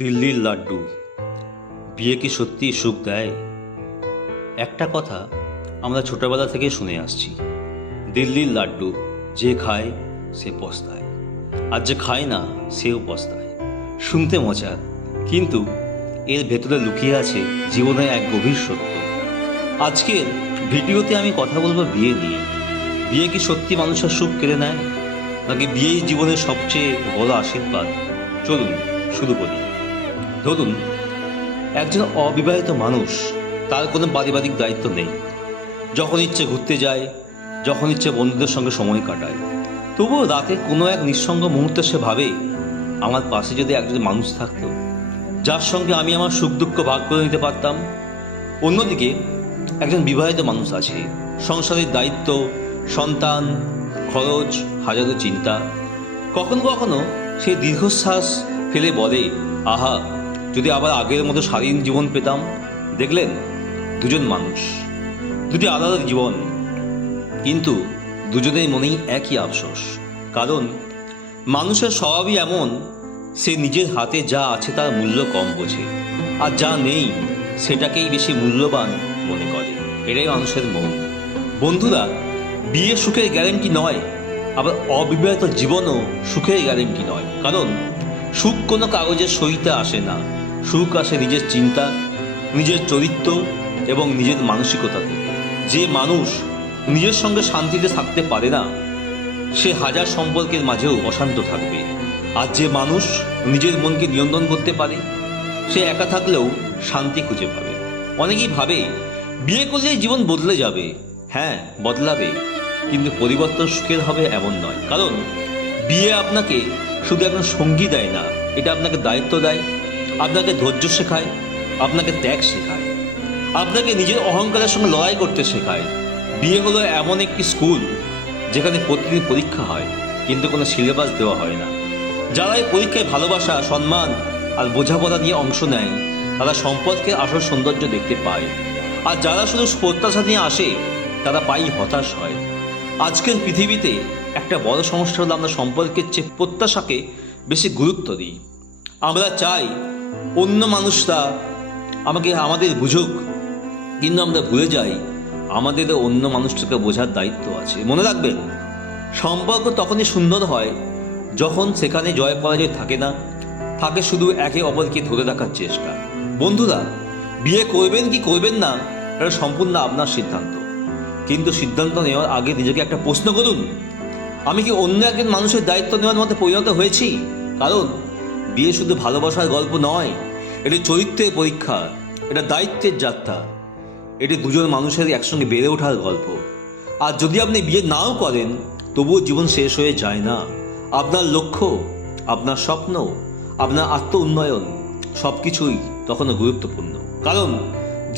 দিল্লির লাড্ডু বিয়ে কি সত্যি সুখ দেয়? একটা কথা আমরা ছোটবেলা থেকে শুনে আসছি, দিল্লির লাড্ডু যে খায় সে পস্তায়, আর যে খায় না সেও পস্তায়। শুনতে মজার, কিন্তু এর ভেতরে লুকিয়ে আছে জীবনের এক গভীর সত্য। আজকের ভিডিওতে আমি কথা বলবো বিয়ে নিয়ে। বিয়ে কি সত্যি মানুষের সুখ কেড়ে নেয়, নাকি বিয়েই জীবনের সবচেয়ে বড় আশীর্বাদ? চলুন শুরু করি। ধরুন, একজন অবিবাহিত মানুষ, তার কোনো পারিবারিক দায়িত্ব নেই। যখন ইচ্ছে ঘুরতে যায়, যখন ইচ্ছে বন্ধুদের সঙ্গে সময় কাটায়। তবুও রাতে কোনো এক নিঃসঙ্গ মুহূর্তে সে ভাবে, আমার পাশে যদি একজন মানুষ থাকতো, যার সঙ্গে আমি আমার সুখ দুঃখ ভাগ করে নিতে পারতাম। অন্যদিকে একজন বিবাহিত মানুষ আছে, সংসারের দায়িত্ব, সন্তান, খরচ, হাজারো চিন্তা। কখনো কখনো সে দীর্ঘশ্বাস ফেলে বলে, আহা, যদি আবার আগের মতো স্বাধীন জীবন পেতাম। দেখলেন, দুজন মানুষ, দুটি আলাদা জীবন, কিন্তু দুজনের মনেই একই আফসোস। কারণ মানুষের স্বভাবই এমন, সে নিজের হাতে যা আছে তার মূল্য কম বোঝে, আর যা নেই সেটাকেই বেশি মূল্যবান মনে করে। এটাই মানুষের মন। বন্ধুরা, বিয়ে সুখের গ্যারেন্টি নয়, আবার অবিবাহিত জীবনও সুখের গ্যারেন্টি নয়। কারণ সুখ কোনো কাগজের সইতে আসে না। সুখ আসে নিজের চিন্তা, নিজের চরিত্র এবং নিজের মানসিকতা থেকে। যে মানুষ নিজের সঙ্গে শান্তিতে থাকতে পারে না, সে হাজার সম্পর্কের মাঝেও অশান্ত থাকবে। আর যে মানুষ নিজের মনকে নিয়ন্ত্রণ করতে পারে, সে একা থাকলেও শান্তি খুঁজে পাবে। অনেকেই ভাবে বিয়ে করলেই জীবন বদলে যাবে। হ্যাঁ, বদলাবে, কিন্তু পরিবর্তন সুখের হবে এমন নয়। কারণ বিয়ে আপনাকে শুধু একজন সঙ্গী দেয় না, এটা আপনাকে দায়িত্ব দেয়, আপনাকে ধৈর্য শেখায়, আপনাকে ত্যাগ শেখায়, আপনাকে নিজের অহংকারের সঙ্গে লড়াই করতে শেখায়। বিয়ে হলো এমন একটি স্কুল যেখানে প্রতিদিন পরীক্ষা হয়, কিন্তু কোনো সিলেবাস দেওয়া হয় না। যারা এই পরীক্ষায় ভালোবাসা, সম্মান আর বোঝাপড়া নিয়ে অংশ নেয়, তারা সম্পর্কের আসল সৌন্দর্য দেখতে পায়। আর যারা শুধু প্রত্যাশা নিয়ে আসে, তারা পাই হতাশ হয়। আজকের পৃথিবীতে একটা বড় সমস্যা হলো, আমরা সম্পর্কের চেয়ে প্রত্যাশাকে বেশি গুরুত্ব দিই। আমরা চাই অন্য মানুষরা আমাদের বুঝুক, কিন্তু আমরা ভুলে যাই আমাদেরও অন্য মানুষটাকে বোঝার দায়িত্ব আছে। মনে রাখবেন, সম্পর্ক তখনই সুন্দর হয় যখন সেখানে জয় পরাজয় থাকে না, থাকে শুধু একে অপরকে ধরে রাখার চেষ্টা। বন্ধুরা, বিয়ে করবেন কি করবেন না, এটা সম্পূর্ণ আপনার সিদ্ধান্ত। কিন্তু সিদ্ধান্ত নেওয়ার আগে নিজেকে একটা প্রশ্ন করুন, আমি কি অন্য একজন মানুষের দায়িত্ব নেওয়ার মধ্যে পরিণত হয়েছি? কারণ বিয়ে শুধু ভালোবাসার গল্প নয়, এটি চরিত্রের পরীক্ষা, এটা দায়িত্বের যাত্রা, এটি দুজন মানুষের একসঙ্গে বেড়ে ওঠার গল্প। আর যদি আপনি বিয়ে নাও করেন, তবুও জীবন শেষ হয়ে যায় না। আপনার লক্ষ্য, আপনার স্বপ্ন, আপনার আত্ম উন্নয়ন সব কিছুই তখনও গুরুত্বপূর্ণ। কারণ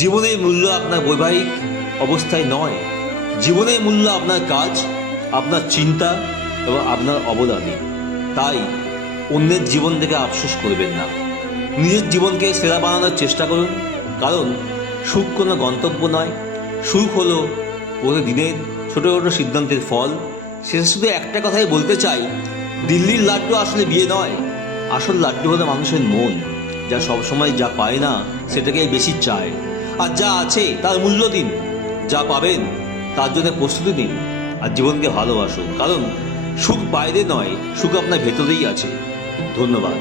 জীবনের মূল্য আপনার বৈবাহিক অবস্থায় নয়, জীবনের মূল্য আপনার কাজ, আপনার চিন্তা এবং আপনার অবদানে। তাই অন্যের জীবন থেকে আফসোস করবেন না, নিজের জীবনকে সেরা বানানোর চেষ্টা করুন। কারণ সুখ কোনো গন্তব্য নয়, সুখ হলো প্রতিদিনের ছোটো ছোটো সিদ্ধান্তের ফল। শেষে শুধু একটা কথাই বলতে চাই, দিল্লির লাড্ডু আসলে বিয়ে নয়, আসল লাড্ডু হলো মানুষের মন, যা সবসময় যা পায় না সেটাকেই বেশি চায়। আর যা আছে তার মূল্য দিন, যা পাবেন তার জন্য প্রস্তুতি নিন, আর জীবনকে ভালোবাসুন। কারণ সুখ বাইরে নয়, সুখ আপনার ভেতরেই আছে। ধন্যবাদ।